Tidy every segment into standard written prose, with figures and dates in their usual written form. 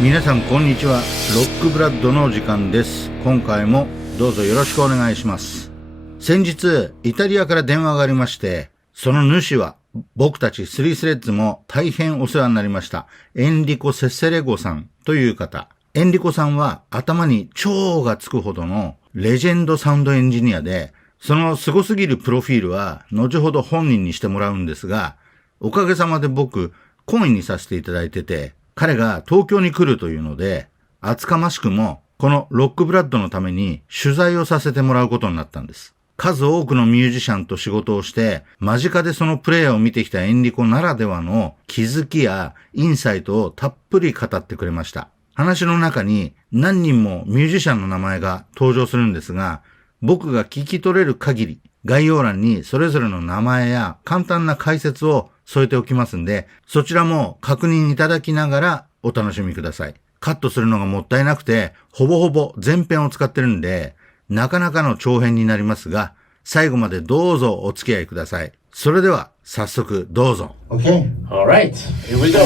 皆さんこんにちは。ロックブラッドの時間です。今回もどうぞよろしくお願いします。先日イタリアから電話がありまして、その主は僕たちスリースレッズも大変お世話になりましたエンリコ・セッセレゴさんという方。エンリコさんは頭に超がつくほどのレジェンドサウンドエンジニアで、その凄すぎるプロフィールは後ほど本人にしてもらうんですが、おかげさまで僕懇意にさせていただいてて、彼が東京に来るというので、厚かましくもこのロックブラッドのために取材をさせてもらうことになったんです。数多くのミュージシャンと仕事をして、間近でそのプレイを見てきたエンリコならではの気づきやインサイトをたっぷり語ってくれました。話の中に何人もミュージシャンの名前が登場するんですが、僕が聞き取れる限り、概要欄にそれぞれの名前や簡単な解説を添えておきますんで、そちらも確認いただきながらお楽しみください。カットするのがもったいなくて、ほぼほぼ全編を使ってるんで、なかなかの長編になりますが、最後までどうぞお付き合いください。それでは早速どうぞ。Okay. All right, here we go.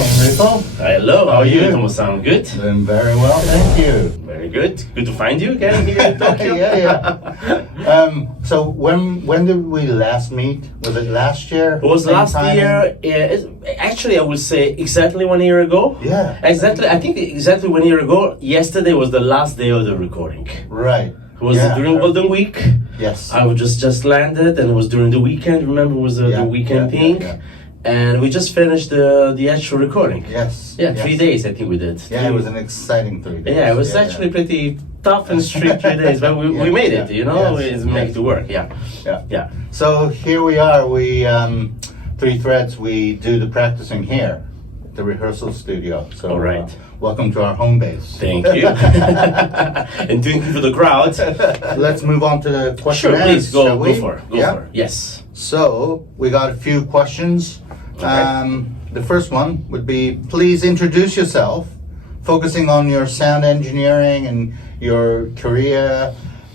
Hello, how are you, Tomo-san? Good? Doing very well, thank you. Very good. Good to find you again here in Tokyo. So when did we last meet? Was it last year? It was Same last time? year. Actually, I would say exactly 1 year ago. Yeah. Exactly. I think exactly 1 year ago. Yesterday was the last day of the recording. Right. It was during Golden Week. Yes. I was just landed, and it was during the weekend. Remember, it was the weekend thing. And we just finished the actual recording. Yes. Yeah, 3 days I think we did. Yeah, it was an exciting 3 days. Yeah, it was actually pretty tough and strict 3 days, but we made it, you know, Yes. we make it work, yeah. So here we are, we, Three Threads, we do the practicing here, the rehearsal studio. So All right. Welcome to our home base. Thank you. And thank you for the crowd. Let's move on to the question Sure, and please, answer, shall go we? for it, go for it, yes. So, we got a few questions. Okay. The first one would be, please introduce yourself, focusing on your sound engineering and your career,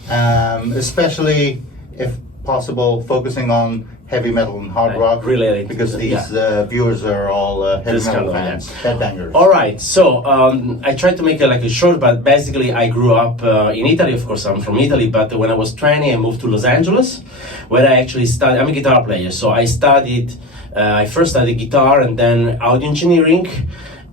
especially, if possible, focusing on heavy metal and hard rock. Related. Because these viewers are all heavy metal fans, headbangers. All right, so I tried to make it like a short, but basically I grew up in Italy. Of course, I'm from Italy, but when I was 20, I moved to Los Angeles, where I actually studied. I'm a guitar player, so I first studied guitar and then audio engineering.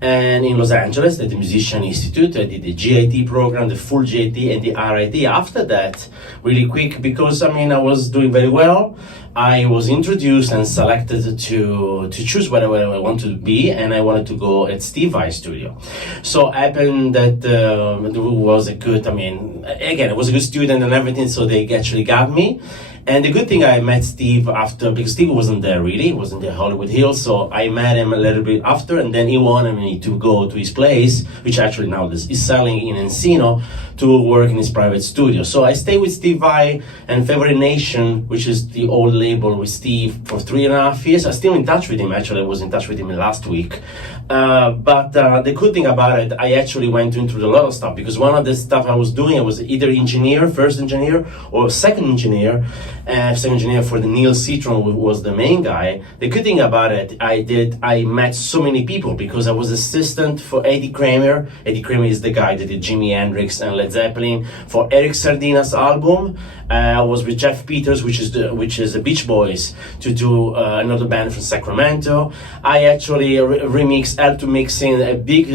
And in Los Angeles, at the Musician Institute, I did the GIT program, the full GIT and the RIT. After that, really quick, because I was doing very well, I was introduced and selected to choose where I want to be, and I wanted to go at Steve Vai's studio. So happened that it was a good, again, it was a good student and everything, so they actually got me. And the good thing, I met Steve after, because Steve wasn't there really, he wasn't there Hollywood Hills, so I met him a little bit after, and then he wanted me to go to his place, which actually now is selling in Encino, to work in his private studio. So I stayed with Steve Vai and Favorite Nation, which is the old label with Steve, for 3.5 years. I'm still in touch with him, actually. I was in touch with him last week. But the good thing about it, I actually went into a lot of stuff, because one of the stuff I was doing, I was either first engineer, or second engineer. Second engineer for the Neil Citron, who was the main guy. The good thing about it, I met so many people, because I was assistant for Eddie Kramer. Eddie Kramer is the guy that did Jimi Hendrix and Led Zeppelin. For Eric Sardina's album, I was with Jeff Peters, which is the Beach Boys, to do another band from Sacramento. I actually helped to mix in a big,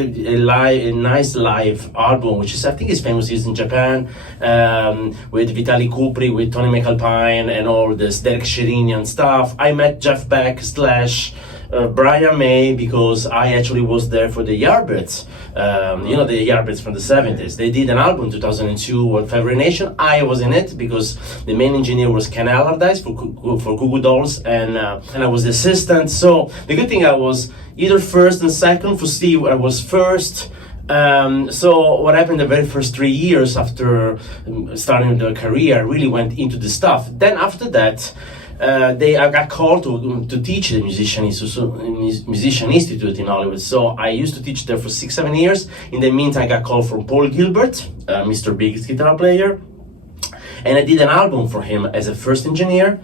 nice live album, which is, I think is famous in Japan, with Vitaly Kupri, with Tony McAlpine, and all this Derek Sherinian stuff. I met Jeff Beck / Brian May, because I actually was there for the Yardbirds. The Yardbirds from the 70s. They did an album in 2002 with Favorite Nation. I was in it because the main engineer was Ken Allardyce for Goo Goo Dolls, and I was the assistant. So the good thing, I was either first and second. For Steve, I was first. So what happened the very first 3 years after starting the career, I really went into the stuff. Then after that, I got called to teach the Musician Institute in Hollywood. So I used to teach there for 6-7 years. In the meantime, I got called from Paul Gilbert, Mr. Big's guitar player, and I did an album for him as a first engineer.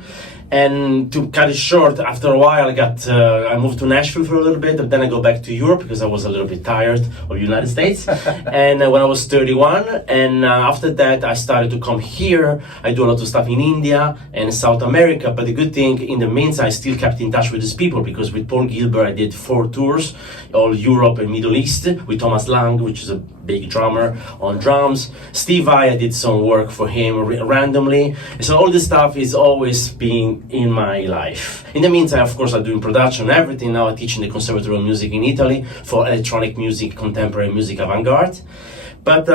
And to cut it short, after a while, I moved to Nashville for a little bit, but then I go back to Europe because I was a little bit tired of the United States. And when I was 31, and after that, I started to come here. I do a lot of stuff in India and South America. But the good thing, in the meantime, I still kept in touch with these people because with Paul Gilbert, I did 4 tours, all Europe and Middle East, with Thomas Lang, which is a big drummer on drums. Steve Vai, I did some work for him randomly. So all this stuff is always being in my life. In the meantime, of course, I'm doing production and everything. Now I teach in the Conservatory of Music in Italy for electronic music, contemporary music, avant-garde. But,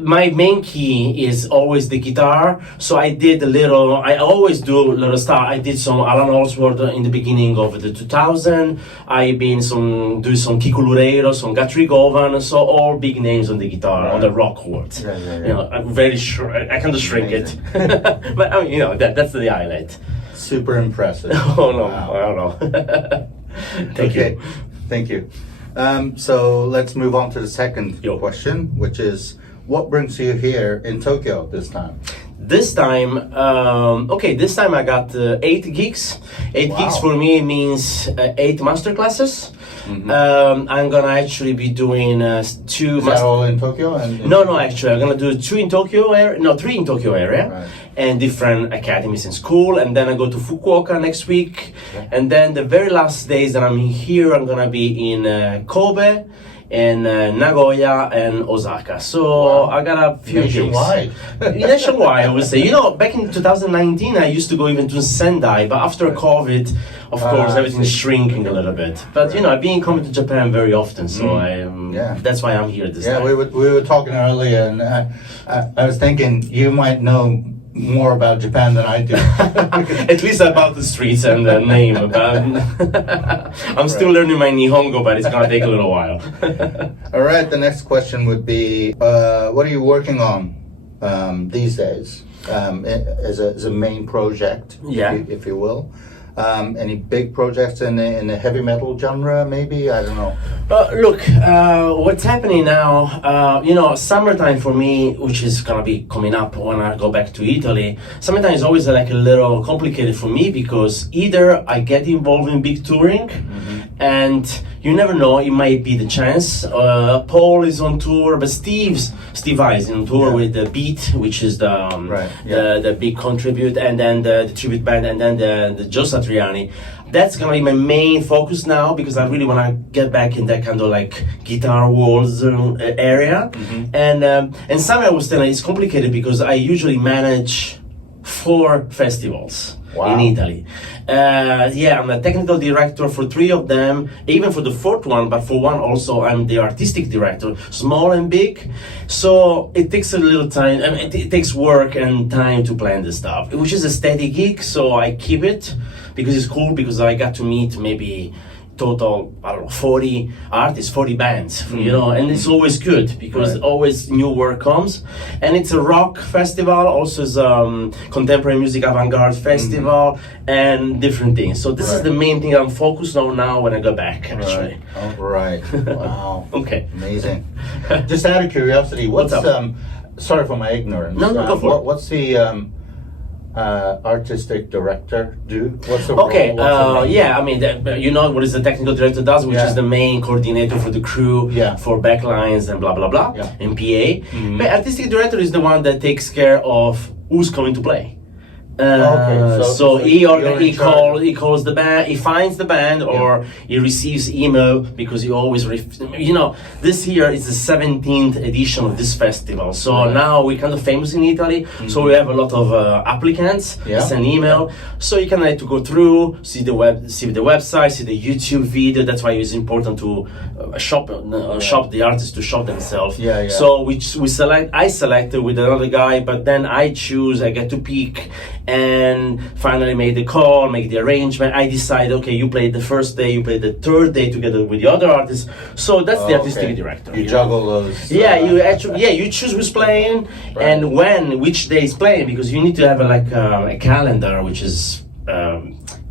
my main key is always the guitar. So I always do a little stuff. I did some Alan Allsworth in the beginning of the 2000. I've been doing some Kiko Loureiro, some Guthrie Govan, so all big names on the guitar, on the rock chords. Yeah. I'm very sure, I can just shrink it. But, that's the highlight. Super impressive. Oh, no, Wow. I don't know. Thank you. Thank you. So let's move on to the second Yo. question, which is, what brings you here in Tokyo this time? This time I got 8 gigs. 8 Wow. gigs for me means 8 master classes. Mm-hmm. I'm gonna actually be doing 2 Is that all in Tokyo? No, actually, I'm gonna do 3 in Tokyo area, Right. and different academies in school. And then I go to Fukuoka next week. Okay. And then the very last days that I'm here, I'm gonna be in Kobe, and Nagoya and Osaka. So Wow. I got a few Nationwide. gigs. Nationwide, I would say. Back in 2019, I used to go even to Sendai, but after COVID, of course, everything's shrinking a little bit. But I've been coming to Japan very often, so that's why I'm here this time. We were talking earlier, and I was thinking you might know more about Japan than I do. At least about the streets and the name. I'm still learning my Nihongo, but it's gonna take a little while. All right, the next question would be, what are you working on these days as a main project, if you will? Any big projects in the heavy metal genre, maybe? I don't know. Look, what's happening now, summertime for me, which is gonna be coming up when I go back to Italy, summertime is always like a little complicated for me because either I get involved in big touring, and you never know, it might be the chance. Paul is on tour, but Steve Vai is on tour with the Beat, which is the big contribute, and then the tribute band, and then the Joe Satriani. That's gonna be my main focus now because I really wanna get back in that kind of like guitar walls area. And some I was telling it's complicated because I usually manage 4 festivals. Wow. In Italy. I'm a technical director for 3 of them, even for the 4th one, but for one also I'm the artistic director, small and big. So it takes a little time, it takes work and time to plan this stuff, which is a steady gig, so I keep it because it's cool, because I got to meet maybe total, 40 artists, 40 bands, and it's always good because always new work comes. And it's a rock festival, also is contemporary music avant-garde festival, and different things. So this is the main thing I'm focused on now when I go back, actually. All right. Wow. Okay. Amazing. Just out of curiosity, what's up? Sorry for my ignorance. No, go for it. What's the artistic director do? What's the role? Okay, what is the technical director does, which is the main coordinator for the crew, for backlines and blah blah blah, and PA. But artistic director is the one that takes care of who's coming to play. So he calls the band, he finds the band, or he receives email because he always, this year is the 17th edition of this festival. So now we're kind of famous in Italy. So we have a lot of applicants, send email. So you can to go through, see the website, see the YouTube video. That's why it's important to shop the artists to shop themselves. So I selected with another guy, but then I get to pick. And finally made the call, make the arrangement. I decide, okay, you played the first day, you played the 3rd day together with the other artists. So that's the artistic director. You juggle those. You choose who's playing and which day is playing, because you need to have a calendar which is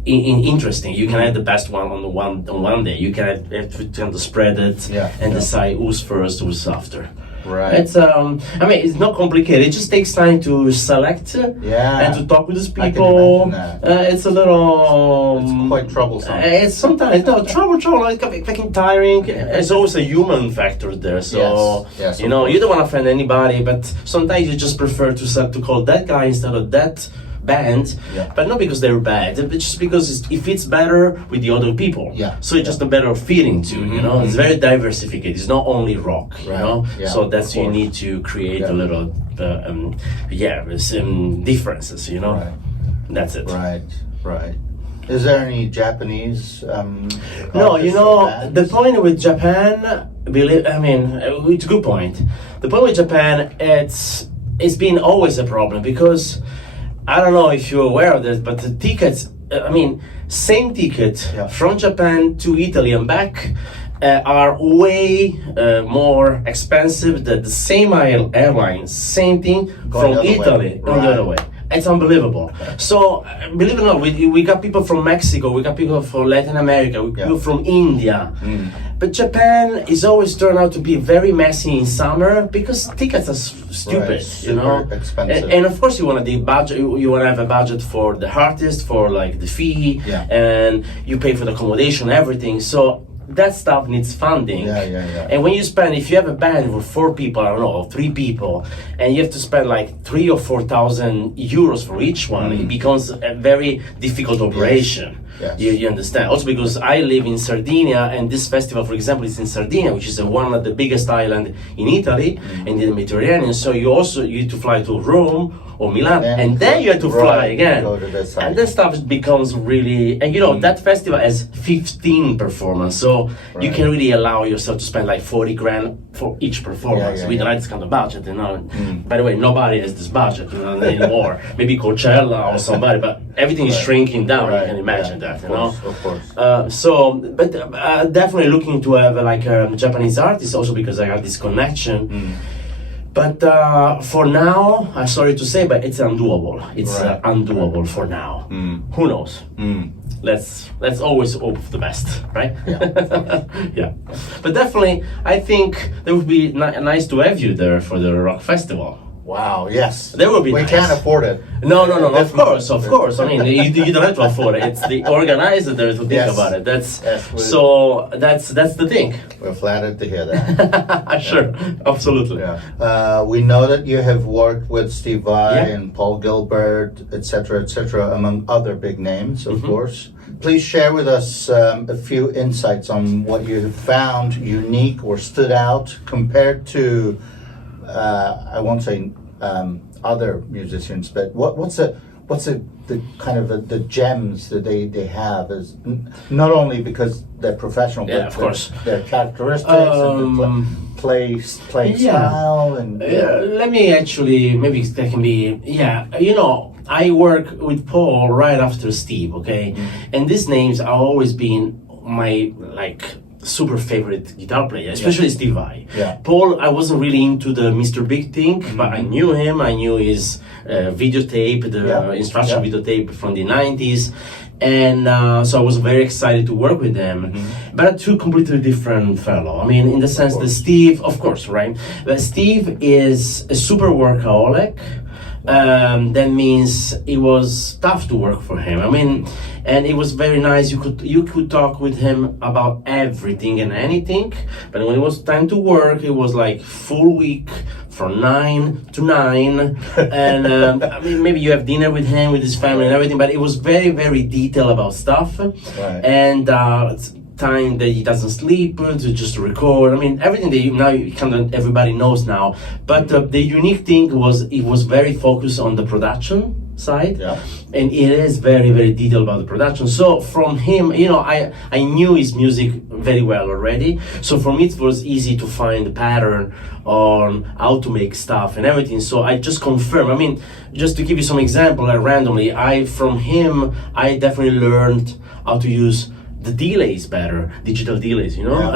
interesting. You can have the best one on one day. You can have to spread it and decide who's first, who's after. Right. It's it's not complicated. It just takes time to select and to talk with these people. I can imagine that. It's a little. It's quite troublesome. It's sometimes trouble. It's fucking tiring. It's always a human factor there. So Yes, you know, you don't want to offend anybody, but sometimes you just prefer to call that guy instead of that band, but not because they're bad, but just because it fits better with the other people. So it's just a better feeling too, you know. It's very diversified. It's not only rock, you know. So that's you need to create a little, some differences, you know. Right. That's it. Right. Is there any Japanese? No, you artists or know, bands? the point with Japan, it's a good point. The point with Japan, it's been always a problem because I don't know if you're aware of this, but the tickets, same ticket from Japan to Italy and back are way more expensive than the same airline, same thing from Italy going the other way. It's unbelievable. So, believe it or not, we got people from Mexico, we got people from Latin America, we got people from India. But Japan is always turned out to be very messy in summer because tickets are stupid, you know. Expensive. And of course, you want to have a budget for the artist, for like the fee, and you pay for the accommodation, everything. So that stuff needs funding. And when you spend, if you have a band with 4 people, I don't know, 3 people, and you have to spend like 3,000 or 4,000 euros for each one, it becomes a very difficult operation. You understand? Also because I live in Sardinia, and this festival, for example, is in Sardinia, which is one of the biggest islands in Italy, in the Mediterranean. So you need to fly to Rome or Milan, and then you have to fly again. And that stuff becomes really, and you know, that festival has 15 performances, so you can really allow yourself to spend like 40 grand for each performance. We don't have this kind of budget, you know. By the way, nobody has this budget, you know, anymore. Maybe Coachella or somebody, but everything is shrinking down. You can imagine that, you know. Of course. But definitely looking to have like a Japanese artist, also because I have this connection. But for now, I'm sorry to say, but it's undoable. It's undoable for now. Who knows? Let's always hope for the best, right? But definitely, I think it would be nice to have you there for the rock festival. Wow, yes. That would be We nice. can't afford it. No, of course. I mean, you don't have to afford it. It's the organizer there to think about it. That's the thing. We're flattered to hear that. Sure, absolutely. We know that you have worked with Steve Vai and Paul Gilbert, etc., among other big names, of course. Please share with us a few insights on what you have found unique or stood out compared to, I won't say other musicians, but what's the kind of the gems that they have, is not only because they're professional, but of course their characteristics and the play style and let me actually, maybe that can be you know, I work with Paul right after Steve, okay? And these names are always been my super favorite guitar player, especially Steve Vai. Paul, I wasn't really into the Mr. Big thing, but I knew him. I knew his videotape, the instruction videotape from the 90s. And so I was very excited to work with them. But two completely different fellow. I mean, in the sense that Steve, of course, right? But Steve is a super workaholic. That means it was tough to work for him. I mean, and it was very nice. You could talk with him about everything and anything. But when it was time to work, it was like full week from 9 to 9. And I mean, maybe you have dinner with him, with his family and everything. But it was very, very detailed about stuff. And time that he doesn't sleep to just record. I mean, everything that kind of everybody knows now. But the unique thing was it was very focused on the production side, and it is very, very detailed about the production. So from him, you know, I knew his music very well already. So for me, it was easy to find the pattern on how to make stuff and everything. So I just confirm. I mean, just to give you some example, randomly, from him, I definitely learned how to use the delays better, digital delays, you know,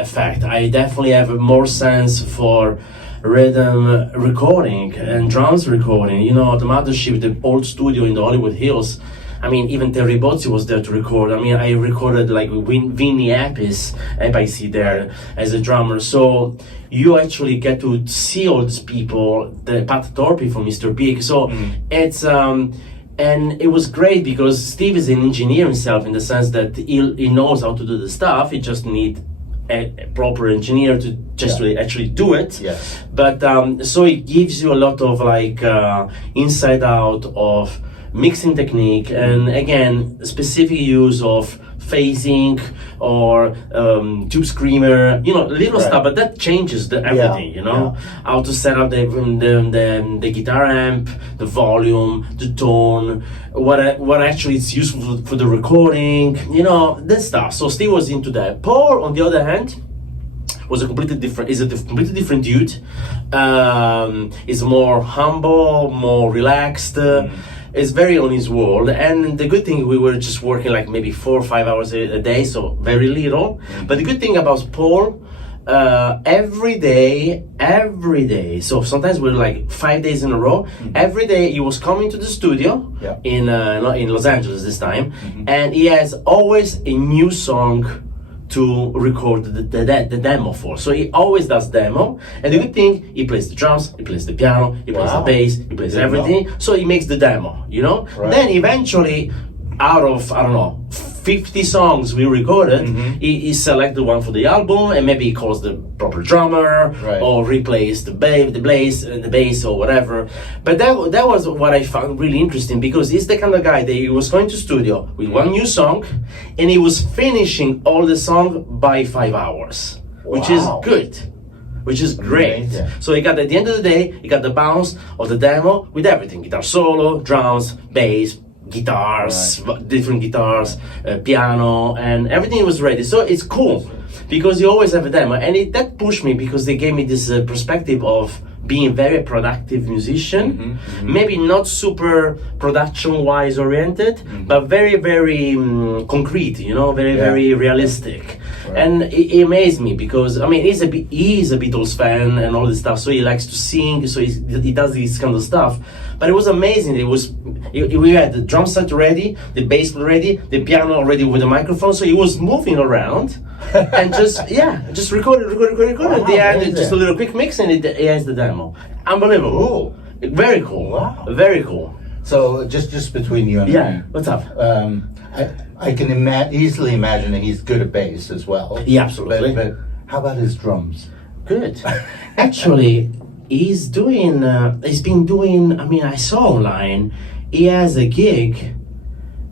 effect. I definitely have more sense for rhythm recording and drums recording. You know, the Mothership, the old studio in the Hollywood Hills, I mean, even Terry Bozzio was there to record. I mean, I recorded like Vinny Appice there as a drummer. So you actually get to see all these people, the Pat Torpy from Mr. Big. So it's and it was great because Steve is an engineer himself, in the sense that he knows how to do the stuff. He just needs a proper engineer to just really actually do it. Yes. But so it gives you a lot of like inside out of mixing technique, and again specific use of phasing or tube screamer, little stuff, but that changes everything. How to set up the guitar amp, the volume, the tone, what actually is useful for the recording, that stuff. So Steve was into that. Paul, on the other hand, is a completely different dude. Is more humble, more relaxed. Is very on his world, and the good thing, we were just working like maybe 4 or 5 hours a day, so very little. But the good thing about Paul, every day, so sometimes we're like 5 days in a row. Every day he was coming to the studio in Los Angeles this time, and he has always a new song to record the demo for. So he always does demo, and the good thing, he plays the drums, he plays the piano, he plays the bass, he plays everything. So he makes the demo, Then eventually, out of 50 songs we recorded, he selected one for the album, and maybe he calls the proper drummer, or replays the bass or whatever. But that was what I found really interesting, because he's the kind of guy that he was going to studio with one new song, and he was finishing all the song by 5 hours, which is good. Which is great. Amazing. So he got, at the end of the day, he got the bounce of the demo with everything: guitar solo, drums, bass, guitars, different guitars, piano, and everything was ready. So it's cool because you always have a demo, and that pushed me, because they gave me this perspective of being a very productive musician, maybe not super production-wise oriented, but very, very concrete, very realistic. And it amazed me, because he is a Beatles fan and all this stuff, so he likes to sing, so he does this kind of stuff. But it was amazing. We had the drum set ready, the bass ready, the piano already with the microphone, so he was moving around and just record. At the end, just a little quick mix, and it has the demo. Unbelievable. Cool. Very cool. Wow. Very cool. So just between you and me, what's up? I can easily imagine that he's good at bass as well. Yeah, absolutely. But how about his drums? Good. Actually, he's been doing, I saw online, he has a gig,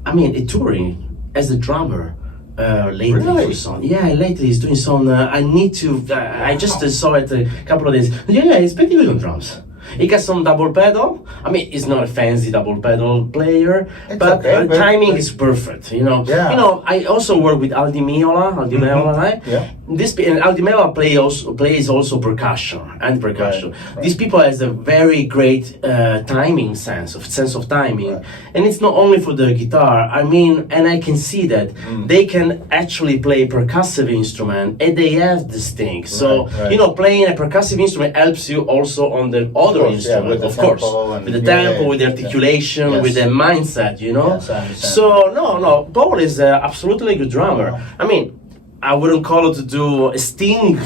a touring as a drummer. Lately, really? For some. Yeah, lately he's doing some. I just saw it a couple of days. Yeah, he's pretty good on drums. He got some double pedal. He's not a fancy double pedal player, but timing is perfect. I also work with Aldi Meola. Aldi Meola plays also percussion. Right. These people has a very great timing sense of timing, and it's not only for the guitar. And I can see that they can actually play percussive instrument, and they have this thing. So playing a percussive instrument helps you also on the other instrument, of course, with the tempo, with the articulation, with the mindset, So Paul is absolutely a good drummer. I wouldn't call it to do a sting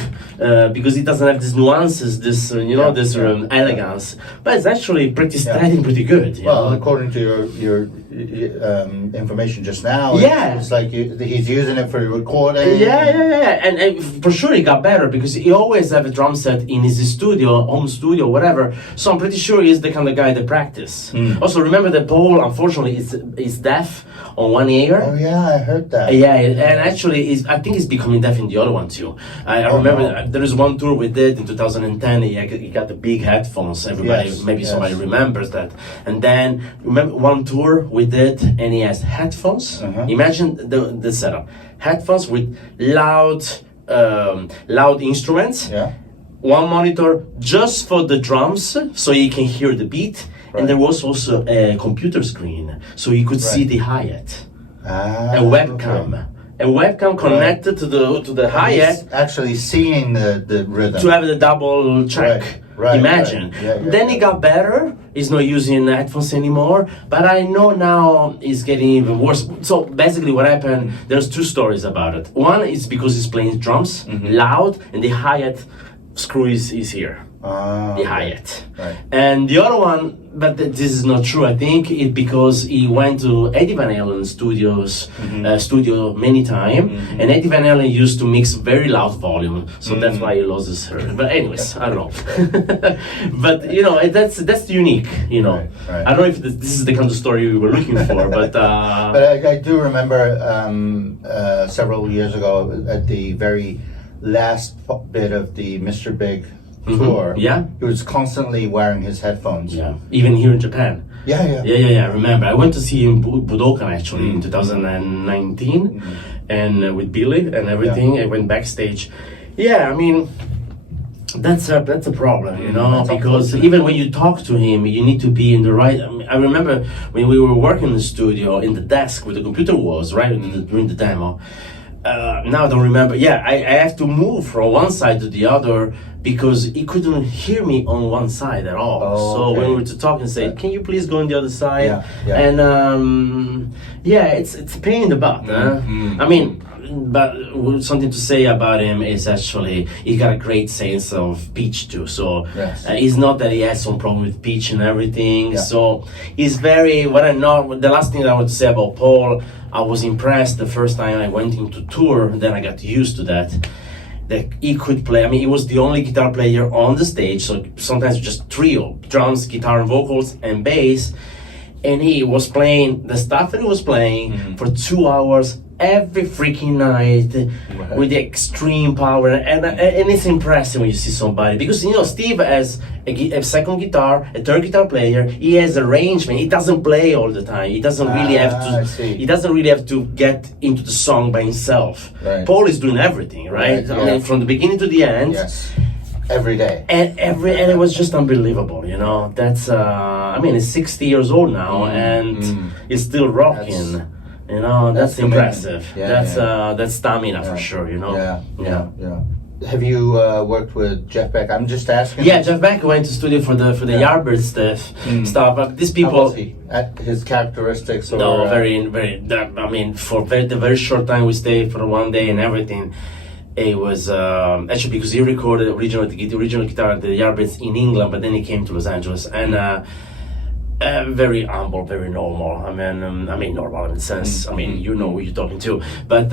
because it doesn't have these nuances, this elegance. But it's actually pretty steady, pretty good. Well, according to your information just now, it's like he's using it for recording. Yeah. And for sure he got better, because he always have a drum set in his studio, home studio, whatever. So I'm pretty sure he's the kind of guy that practice. Also, remember that Paul, unfortunately, is deaf on one ear. Oh yeah, I heard that. Yeah, and actually, I think he's becoming deaf in the other one too. I remember there is one tour we did in 2010. He got the big headphones. Somebody remembers that. And then remember one tour we did, and he has headphones. Imagine the setup: headphones with loud instruments. Yeah. One monitor just for the drums, so you can hear the beat. And there was also a computer screen, so you could see the hi-hat. A webcam. Okay. A webcam connected to the hi-hat. Actually seeing the rhythm. To have the double check. Right. Imagine. Yeah, then it got better, He's not using headphones anymore, but I know now it's getting even worse. So basically what happened, there's two stories about it. One is because he's playing drums loud, and the hi-hat screw is here. The hi-hat. Right. And the other one, but this is not true, I think, it because he went to Eddie Van Halen's studio many times, and Eddie Van Halen used to mix very loud volume, so that's why he lost his hearing. But anyways, I don't know. But, you know, that's unique, you know. Right. I don't know if this is the kind of story we were looking for, but... But I do remember several years ago at the very last bit of the Mr. Big tour, Yeah. he was constantly wearing his headphones. Yeah, even here in Japan. Yeah. I remember. I went to see him in Budokan actually in 2019, and with Billy and everything. I went backstage. Yeah, I mean, that's a problem, you know, because even when you talk to him, you need to be in the right. I remember when we were working in the studio, in the desk where the computer was, right during the demo. Now I don't remember. Yeah, I have to move from one side to the other because he couldn't hear me on one side at all. Oh, so okay. when we were to talk and say, "Can you please go on the other side?" Yeah. And it's a pain in the butt. I mean, but something to say about him is actually he got a great sense of pitch too. So Yes. it's not that he has some problem with pitch and everything. Yeah. So he's very. What I know. The last thing that I want to say about Paul, I was impressed the first time I went into tour. Then I got used to that he could play. I mean, he was the only guitar player on the stage. So sometimes just trio: drums, guitar, and vocals, and bass. And he was playing the stuff that he was playing for 2 hours every freaking night with the extreme power, and it's impressive when you see somebody, because you know Steve has a second guitar, a third guitar player. He has arrangement. He doesn't play all the time. He doesn't really have to. I see. He doesn't really have to get into the song by himself. Right. Paul is doing everything, right? Right, I yeah. mean, from the beginning to the end. Yes. Every day. And it was just unbelievable, you know. That's I mean, he's 60 years old now, and he's still rocking. You know, that's impressive. Yeah, That's stamina for sure, you know. Yeah. Have you worked with Jeff Beck? I'm just asking. Yeah, Jeff Beck went to studio for the Yardbird stuff. But these How people. was he? At his characteristics? Or, No, very. I mean, for the very short time we stayed for one day and everything. It was actually because he recorded the original guitar at the Yardbirds in England, but then he came to Los Angeles, and very humble, very normal. I mean normal in the sense. I mean, you know who you're talking to, but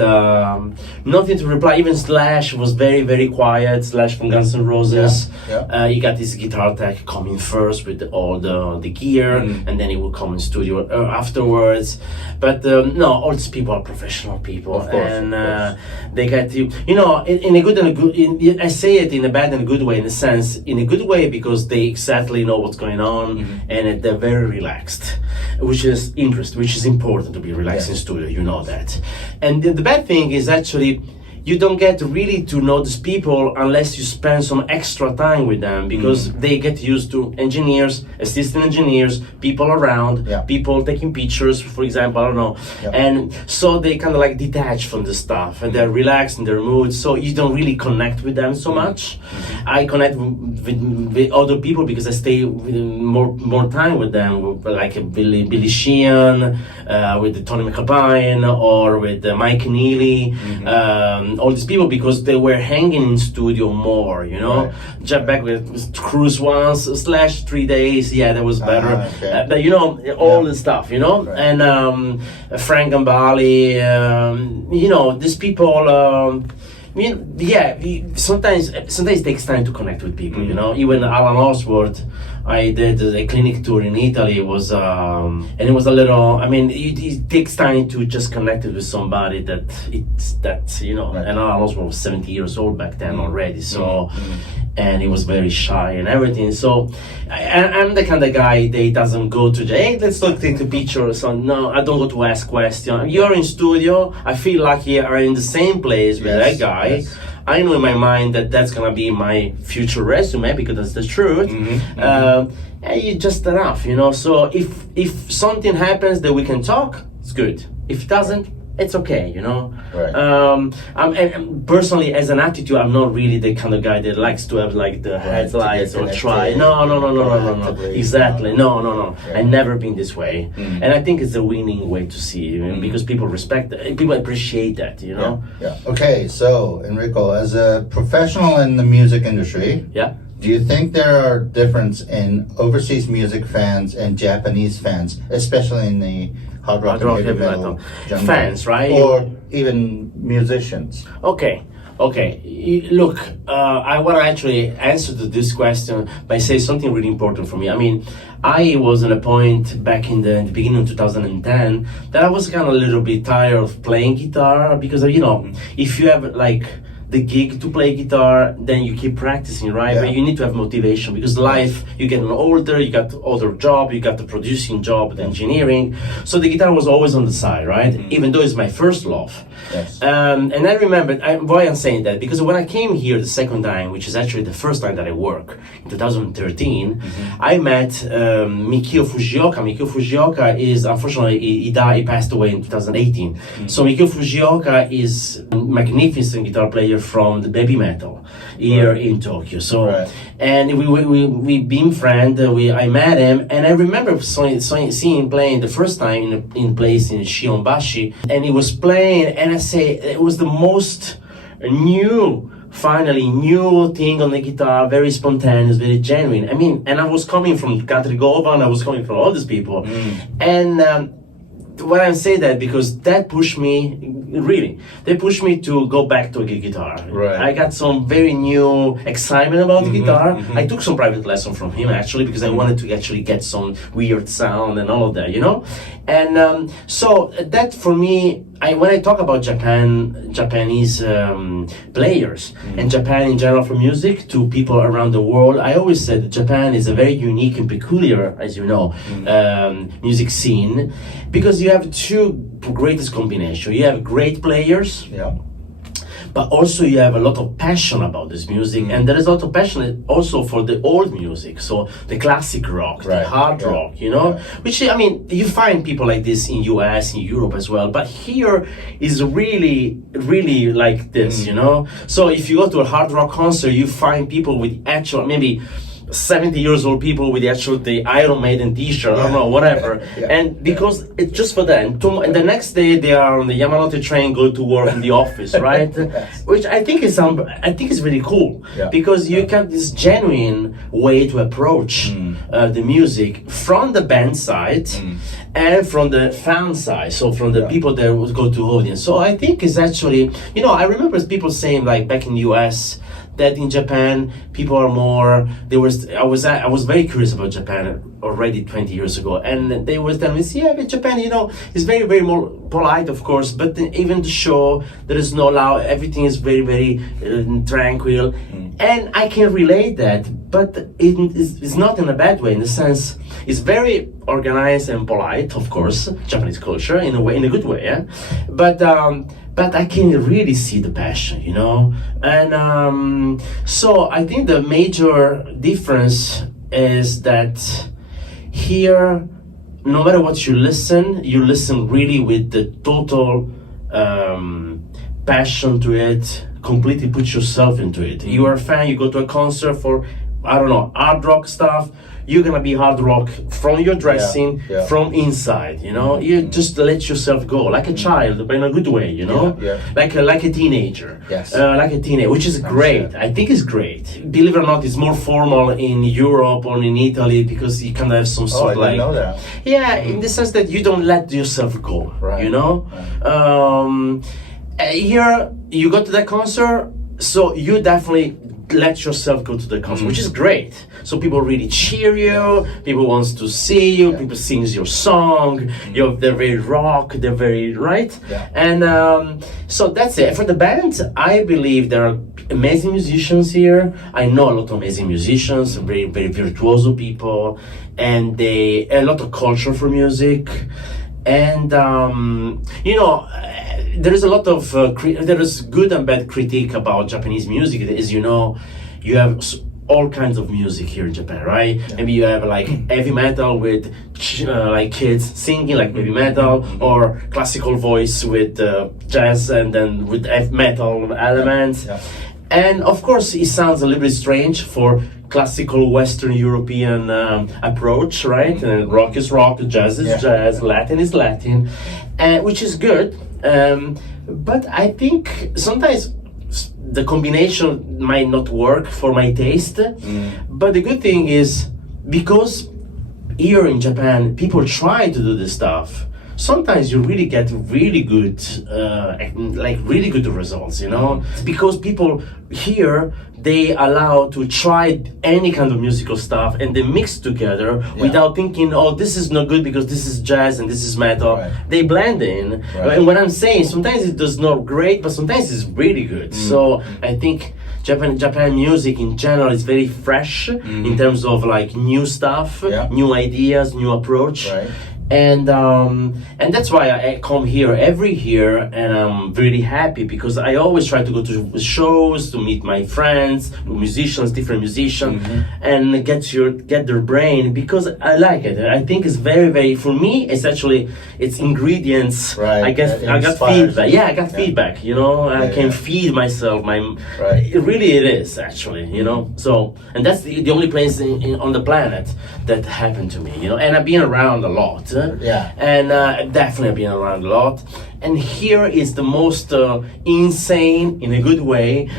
nothing to reply. Even Slash was very, very quiet. Slash from Guns N' Roses. Yeah. He got his guitar tech coming first with all the gear, and then he would come in studio afterwards. But no, all these people are professional people, Of course, and of course. they get you know, in a good and a good. I say it in a bad and a good way, in a sense. In a good way because they exactly know what's going on, and they're very relaxed, which is interesting, which is important to be relaxed in studio. You know that. And the bad thing is actually, you don't get really to know these people unless you spend some extra time with them, because they get used to engineers, assistant engineers, people around, people taking pictures, for example, I don't know. And so they kind of like detach from the stuff, and they're relaxed in their mood, so you don't really connect with them so much. I connect with other people because I stay with more time with them, like Billy Sheehan, with Tony McAlpine, or with Mike Neely. All these people, because they were hanging in studio more, you know. Right. Jeff Beck with Cruise once, Slash 3 days, yeah, that was better. Okay. But you know, all the stuff, you know. Right. And Frank Gambale, you know, these people. Sometimes it takes time to connect with people, you know. Even Alan Osworth, I did a clinic tour in Italy. It was and it was a little. I mean, it takes time to just connect with somebody that's you know. Right. And Alan Osworth was 70 years old back then already, so. And he was very shy and everything. So I'm the kind of guy that doesn't go to hey, let's take a picture or something. No, I don't go to ask questions. You're in studio. I feel like you are in the same place with that guy. Yes. I know in my mind that that's gonna be my future resume, because that's the truth. And you just enough, you know. So if something happens that we can talk, it's good. If it doesn't, it's okay, you know. Right. And personally, as an attitude, I'm not really the kind of guy that likes to have like the headlights or try. No. Exactly. No. Yeah. I've never been this way, and I think it's a winning way to see because people respect it, people appreciate that, you know. Yeah. Okay, so Enrico, as a professional in the music industry, Yeah. do you think there are difference in overseas music fans and Japanese fans, especially in the hard rock and heavy metal genre? Fans, right? Or even musicians? Okay. Look, I want to actually answer to this question by saying something really important for me. I mean, I was at a point back in the beginning of 2010 that I was kind of a little bit tired of playing guitar because, you know, if you have like the gig to play guitar, then you keep practicing, right? Yeah. But you need to have motivation because life, you get older, you got other job, you got the producing job, the engineering. So the guitar was always on the side, right? Even though it's my first love. Yes. And I remember, why I'm saying that, because when I came here the second time, which is actually the first time that I work, in 2013, I met Mikio Fujioka. Mikio Fujioka is, unfortunately, he passed away in 2018. So Mikio Fujioka is a magnificent guitar player from the baby metal here in Tokyo. So, and we been friends. I met him, and I remember seeing him playing the first time in place in Shionbashi, and he was playing, and I say it was the most finally new thing on the guitar, very spontaneous, very genuine. I mean, and I was coming from Country Govan, I was coming from all these people, and. Why I say that because that pushed me, really, they pushed me to go back to a guitar. Right. I got some very new excitement about the guitar. I took some private lesson from him actually because I wanted to actually get some weird sound and all of that, you know. And so that for me, when I talk about Japanese players and Japan in general for music to people around the world, I always said that Japan is a very unique and peculiar, as you know, music scene because you have two greatest combinations. You have great players, but also you have a lot of passion about this music, and there is a lot of passion also for the old music, so the classic rock, the hard rock, you know, which, I mean, you find people like this in US, in Europe as well, but here is really like this, you know. So if you go to a hard rock concert, you find people with actual, maybe 70 years old people with the Iron Maiden t-shirt, I don't know, whatever. And because it's just for them. And the next day they are on the Yamanote train, go to work in the office, right? Which I think is really cool because you got this genuine way to approach the music from the band side and from the fan side, so from the people that would go to audience. So I think it's actually, you know, I remember people saying like back in the US that in Japan people are more, I was very curious about Japan already 20 years ago, and they were telling me, yeah, but Japan, you know, is very, very more polite, of course, but even the show, there is no loud, everything is very, very tranquil, and I can relate that, but it's not in a bad way, in the sense, it's very organized and polite, of course, Japanese culture, in a good way, yeah? But I can really see the passion, you know? And so I think the major difference is that here, no matter what you listen really with the total passion to it, completely put yourself into it. You are a fan, you go to a concert for, I don't know, hard rock stuff, you're gonna be hard rock from your dressing, from inside, you know? You just let yourself go, like a child, but in a good way, you know? Like a teenager. Like a teenager, which is great. I think it's great. Believe it or not, it's more formal in Europe or in Italy because you kind of have some sort of like... I didn't know that. Yeah, in the sense that you don't let yourself go, you know? Here, you go to that concert, so you definitely let yourself go to the concert, which is great. So people really cheer you, people wants to see you, people sings your song, they're very rock, they're very, right? And so that's it. For the band, I believe there are amazing musicians here. I know a lot of amazing musicians, very, very virtuoso people, and a lot of culture for music. And, you know, there is a lot of there is good and bad critique about Japanese music. As you know, you have all kinds of music here in Japan, right? Maybe you have like heavy metal with like kids singing like heavy metal, or classical voice with jazz and then with metal elements. And of course, it sounds a little bit strange for classical Western European approach, right? Rock is rock, jazz is jazz, Latin is Latin, which is good. But I think sometimes the combination might not work for my taste. But the good thing is, because here in Japan, people try to do this stuff, sometimes you really get really good, really good results, you know? Because people here, they allow to try any kind of musical stuff and they mix together without thinking, oh, this is not good because this is jazz and this is metal. They blend in. And what I'm saying, sometimes it does not great, but sometimes it's really good. So I think Japan music in general is very fresh in terms of like new stuff, new ideas, new approach. And that's why I come here every year, and I'm really happy because I always try to go to shows to meet my friends, musicians, different musicians, and get their brain, because I like it. I think it's very, very, for me, it's actually, it's ingredients. I got feedback. I got feedback. You know, I can feed myself. It really it is actually. You know, so, and that's the only place on the planet that happened to me. You know, and I've been around a lot. And definitely been around a lot. And here is the most insane, in a good way,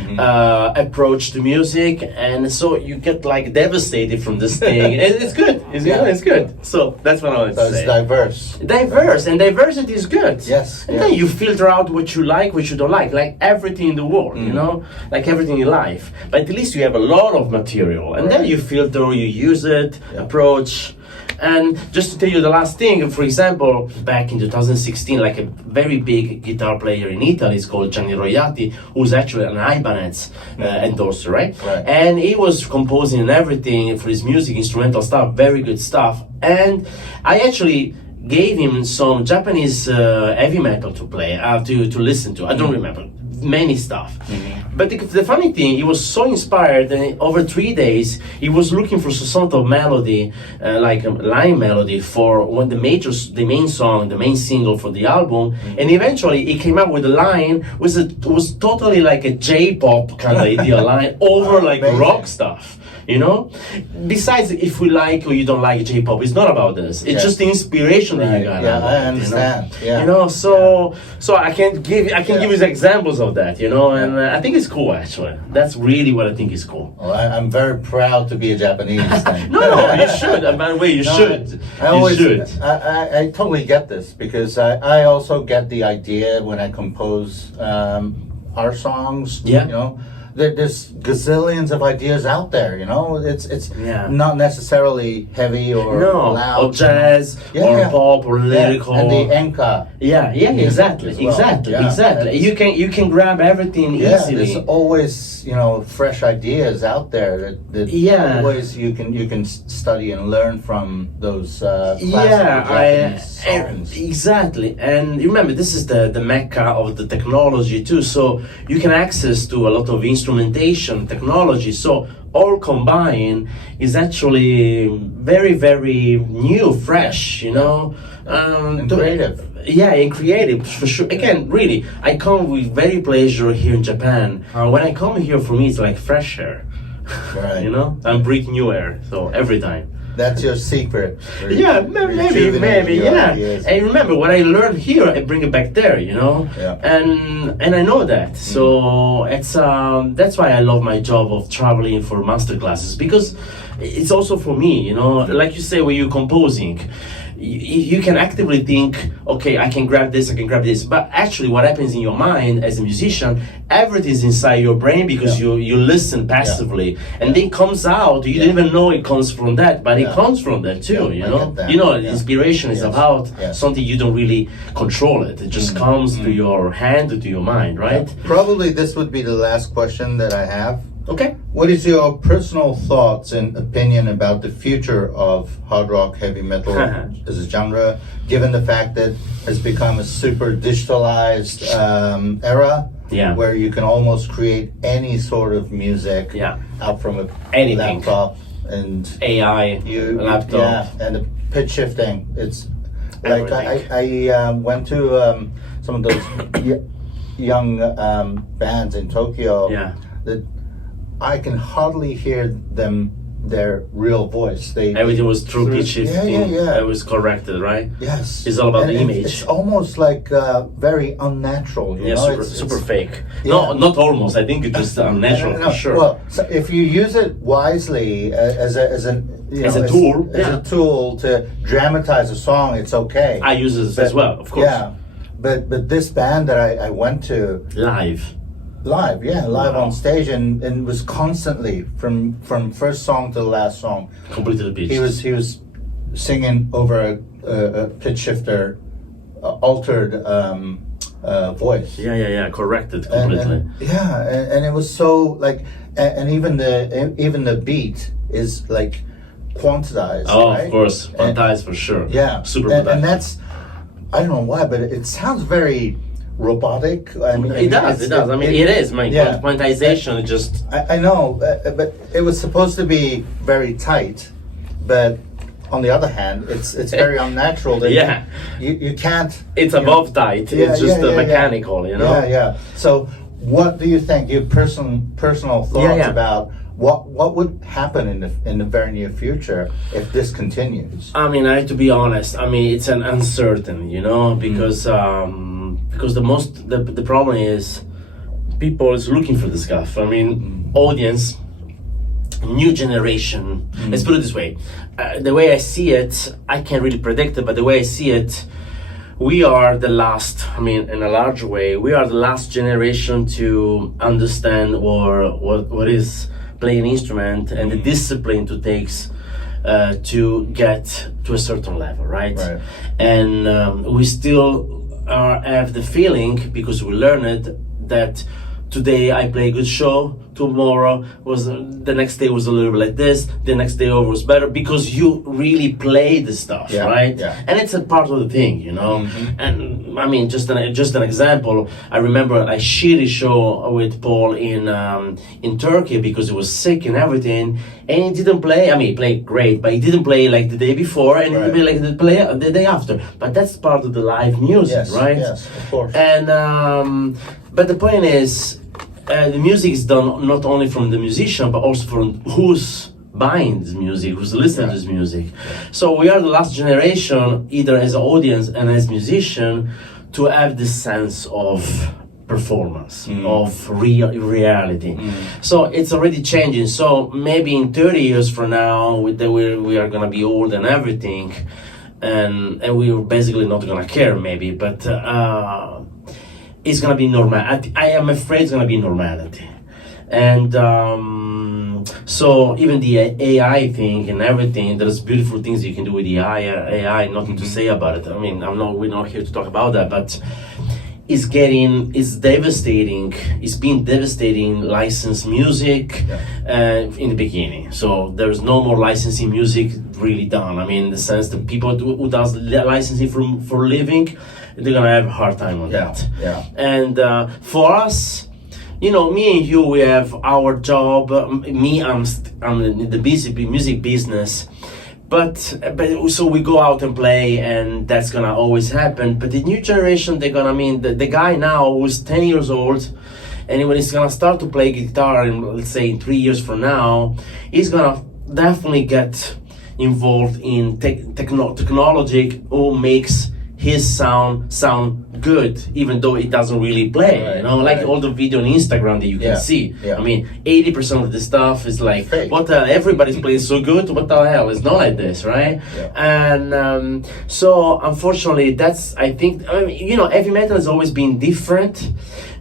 approach to music. And so you get like devastated from this thing. And it's good. It's good. So that's what I wanted to say. It's diverse. Diverse, and diversity is good. Yes. And then you filter out what you like, what you don't like everything in the world, you know, like everything in life. But at least you have a lot of material, and then you filter, you use it, approach. And just to tell you the last thing, for example, back in 2016, like a very big guitar player in Italy is called Gianni Roiati, who's actually an Ibanez endorser, right? And he was composing and everything for his music, instrumental stuff, very good stuff. And I actually gave him some Japanese heavy metal to play, to listen to. I don't remember. Many stuff. But the funny thing, he was so inspired, and over 3 days he was looking for some sort of melody, like a line melody for the main song, the main single for the album. And eventually he came up with a line was totally like a J-pop kind of idea line over like rock stuff. You know, besides if we like or you don't like J-pop, it's not about this. It's just the inspiration that you got. I understand. You know, so I can give you examples of that. You know, and I think it's cool actually. That's really what I think is cool. Well, I'm very proud to be a Japanese. No, you should. And by the way, you should. I totally get this, because I also get the idea when I compose our songs. You know. There's gazillions of ideas out there, you know. It's not necessarily heavy or loud, or jazz, or pop, or lyrical, and the enka. Exactly. You can grab everything easily. There's always, you know, fresh ideas out there that always you can study and learn from those classical Japanese songs. Exactly. And remember, this is the mecca of the technology too. So you can access to a lot of instrumentation technology, so all combined is actually very, very new, fresh, you know, and creative. And creative for sure. Again, really, I come with very pleasure here in Japan. When I come here, for me, it's like fresh air. You know, I'm breathing new air, so every time. That's your secret. Maybe. And remember, what I learned here, I bring it back there, you know. And I know that. So it's that's why I love my job of traveling for master classes, because it's also for me, you know. Like you say, when you're composing, you can actively think, okay, I can grab this, but actually what happens in your mind as a musician, everything's inside your brain, because you listen passively, and then it comes out, you didn't even know it comes from that, but it comes from that too, you know. You know, inspiration is about something you don't really control it just comes to your hand, to your mind, right? Probably this would be the last question that I have. Okay. What is your personal thoughts and opinion about the future of hard rock, heavy metal as a genre, given the fact that it's become a super digitalized era? Yeah. where you can almost create any sort of music out from a Anything. laptop and AI, laptop. Yeah, and the pitch shifting. It's like I went to some of those young bands in Tokyo. Yeah. That I can hardly hear their real voice. Everything was true pitch shifting. Yeah. It was corrected, right? Yes. It's all about the And image. It's almost like very unnatural. You know? Super fake. Yeah. No, not almost. I think it's just unnatural for sure. Well, so if you use it wisely as a tool to dramatize a song, it's okay. I use it as well, of course. Yeah, but this band that I went to Live on stage and was constantly from first song to the last song. Completely pitched. He was singing over a pitch shifter, altered voice. Yeah. Corrected completely. And it was so like, and even the beat is like quantized. Oh, right? of course, quantized for sure. Yeah, super quantized. And that's, I don't know why, but it sounds very robotic. I mean, it does. I mean, it is. Quantization is just. I know, but it was supposed to be very tight, but on the other hand, it's very unnatural. That you can't. It's above tight. It's just mechanical, you know. Yeah. So, what do you think? Your personal thoughts about what would happen in the very near future if this continues? I mean, I have to be honest. I mean, it's an uncertain, you know, because the problem is people is looking for this stuff. I mean, audience, new generation. Let's put it this way: the way I see it, I can't really predict it, but the way I see it, we are the last. I mean, in a large way, we are the last generation to understand what is play an instrument and the discipline to takes to get to a certain level, right? And we still have the feeling, because we learn it, that today I play a good show, tomorrow was the next day was a little bit like this, the next day over was better, because you really play the stuff, right? And it's a part of the thing, you know. And I mean, just an example, I remember a shitty show with Paul in Turkey because he was sick and everything, and he didn't play. I mean, he played great, but he didn't play like the day before, and he didn't play like the day after. But that's part of the live music, right? Yes, of course. And but the point is, the music is done not only from the musician, but also from who's buying this music, who's listening to this music. So we are the last generation, either as an audience and as musician, to have this sense of performance, of reality. So it's already changing. So maybe in 30 years from now, we are gonna be old and everything, and we're basically not gonna care maybe, but it's gonna be normal. I am afraid it's gonna be normality. And so even the AI thing and everything, there's beautiful things you can do with the AI, nothing to say about it. I mean, we're not here to talk about that, but it's been devastating licensed music in the beginning. So there's no more licensing music really done. I mean, in the sense that people who does licensing for a living, they're gonna have a hard time on that. And for us, you know, me and you, we have our job. I'm in the music business, but so we go out and play, and that's gonna always happen. But the new generation, they're gonna, I mean, the guy now who's 10 years old, and when he's gonna start to play guitar, in, let's say in 3 years from now, he's gonna definitely get involved in technology who makes his sound good, even though it doesn't really play, you know, like all the video on Instagram that you can see. I mean, 80% of the stuff is like, fake. What the, everybody's playing so good, what the hell? It's not like this, right? And so unfortunately, that's, I think, I mean, you know, heavy metal has always been different,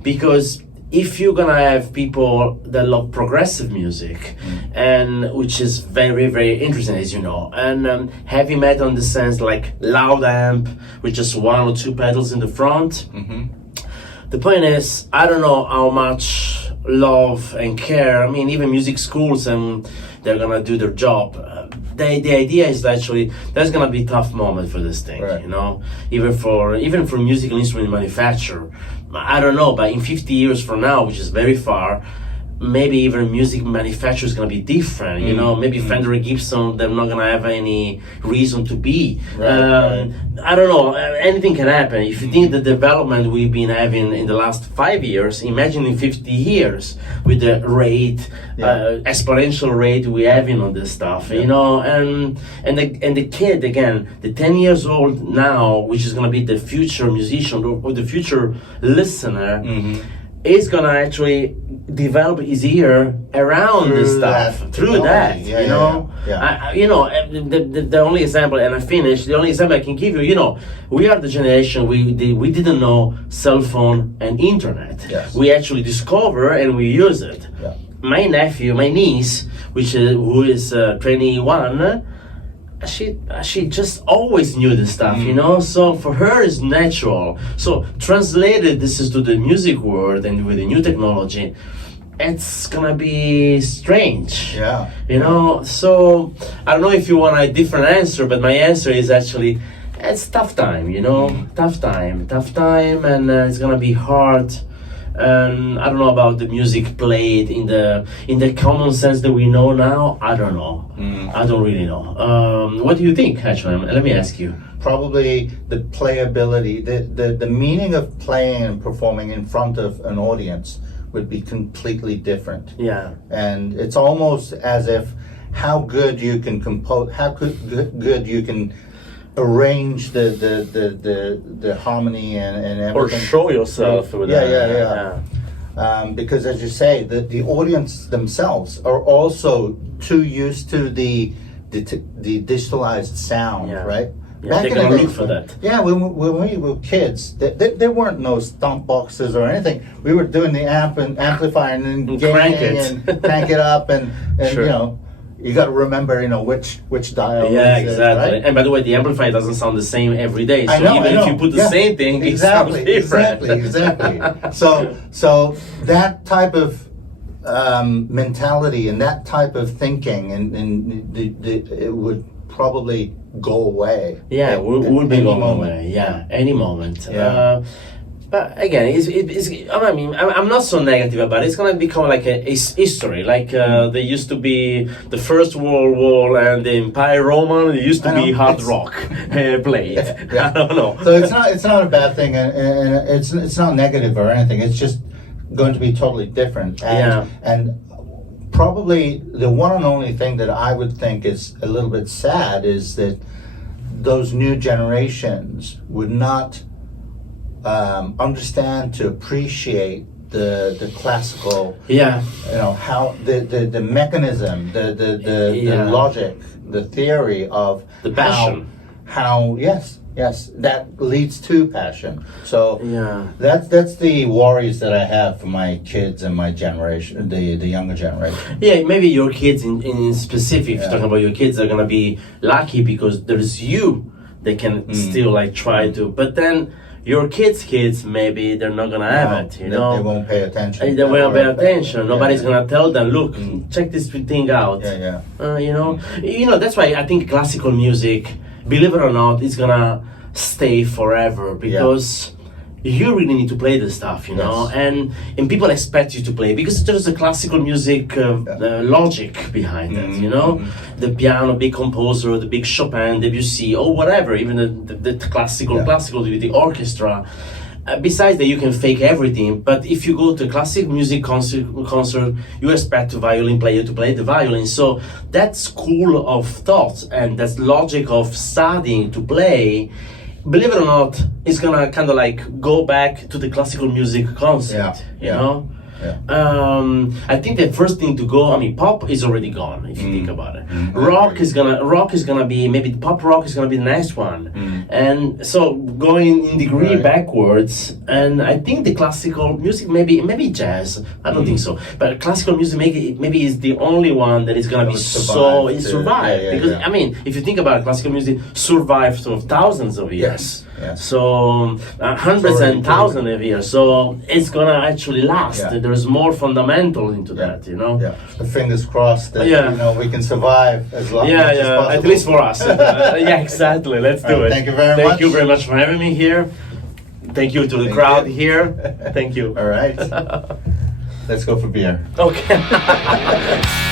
because if you're gonna have people that love progressive music, and which is very, very interesting, as you know, and heavy metal in the sense like loud amp with just one or two pedals in the front. The point is, I don't know how much love and care. I mean, even music schools, and they're gonna do their job. The idea is that actually there's gonna be a tough moment for this thing, Right. you know, even for musical instrument manufacturer. I don't know, but in 50 years from now, which is very far, maybe even music manufacturer is gonna be different, you know. Maybe Fender and Gibson, they're not gonna have any reason to be. Right. I don't know. Anything can happen. If you think the development we've been having in the last 5 years, imagine in 50 years with the rate, exponential rate we're having on this stuff, you know. And the kid again, the 10 years old now, which is gonna be the future musician or the future listener. Is gonna actually develop his ear around Through this stuff that through that, technology. Yeah, you know. yeah. You know, the only example, and I finish. The only example I can give you, you know, we are the generation we didn't know cell phone and internet. Yes. We actually discover and we use it. Yeah. My nephew, my niece, who is 21. She just always knew this stuff, you know. So for her, it's natural. So translated, this is to the music world and with the new technology, it's gonna be strange. Yeah. You know. So I don't know if you want a different answer, but my answer is actually, it's tough time. You know, tough time, and it's gonna be hard. I don't know about the music played in the common sense that we know now. I don't know. I don't really know. What do you think, actually? Let me ask you. Probably the playability, the meaning of playing and performing in front of an audience would be completely different. Yeah. And it's almost as if how good you can compose, how good you can arrange the harmony and everything. Or show yourself with that. Yeah. Because as you say, the audience themselves are also too used to the digitalized sound, right? Yeah, they're gonna look for that. Yeah, when we were kids, there weren't no stomp boxes or anything. We were doing the amp and amplifier and then Crank gaining it. and crank it up and Sure. you know. You got to remember, you know, which dial. Yeah, is exactly. It, right? And by the way, the amplifier doesn't sound the same every day. So I know, even if you put the same thing, it sounds different. Exactly. So that type of mentality and that type of thinking and it would probably go away. Yeah, it would be any going moment. away. Yeah, any moment. Yeah. But again, I mean, I'm not so negative about it. It's gonna become like a history. Like there used to be the First World War and the Empire Roman. It used to be hard rock played. Yeah. I don't know. So it's not a bad thing, and it's not negative or anything. It's just going to be totally different. And probably the one and only thing that I would think is a little bit sad is that those new generations would not understand to appreciate the classical, you know, how the mechanism, the logic, the theory of the passion. How yes, that leads to passion. So Yeah. that's the worries that I have for my kids and my generation, the younger generation. Yeah, maybe your kids in specific, if you're talking about your kids, are gonna be lucky because there's you. They can still like try to, but then your kids, maybe they're not gonna have it, you know? They won't pay attention. They won't pay attention. Nobody's gonna tell them, look, check this thing out. You know, that's why I think classical music, believe it or not, is gonna stay forever because you really need to play this stuff, you know, and people expect you to play because there's a classical music logic behind it, you know, the piano, big composer, the big Chopin, Debussy, or whatever, even the classical, the orchestra. Besides that, you can fake everything, but if you go to a classic music concert, you expect a violin player to play the violin. So that school of thought and that logic of studying to play, believe it or not, it's gonna kind of like go back to the classical music concept, you know? I think the first thing to go, I mean, pop is already gone if you think about it. Rock is gonna be, maybe pop rock is gonna be the next one. And so going in degree backwards, and I think the classical music, maybe jazz, I don't think so, but classical music maybe is the only one that is gonna be survived. Because I mean, if you think about it, classical music survived for thousands of years. Yeah. So hundreds and thousands of years. So it's gonna actually last. Yeah. There's more fundamental into that, you know. Yeah. The fingers crossed that Yeah. you know we can survive as long Yeah, as possible. at least for us. Yeah, exactly. Let's do All right, it. thank you very Thank much. you very much for having me here. Thank you to the Thank crowd you. here. Thank you. All right. Let's go for beer. Okay.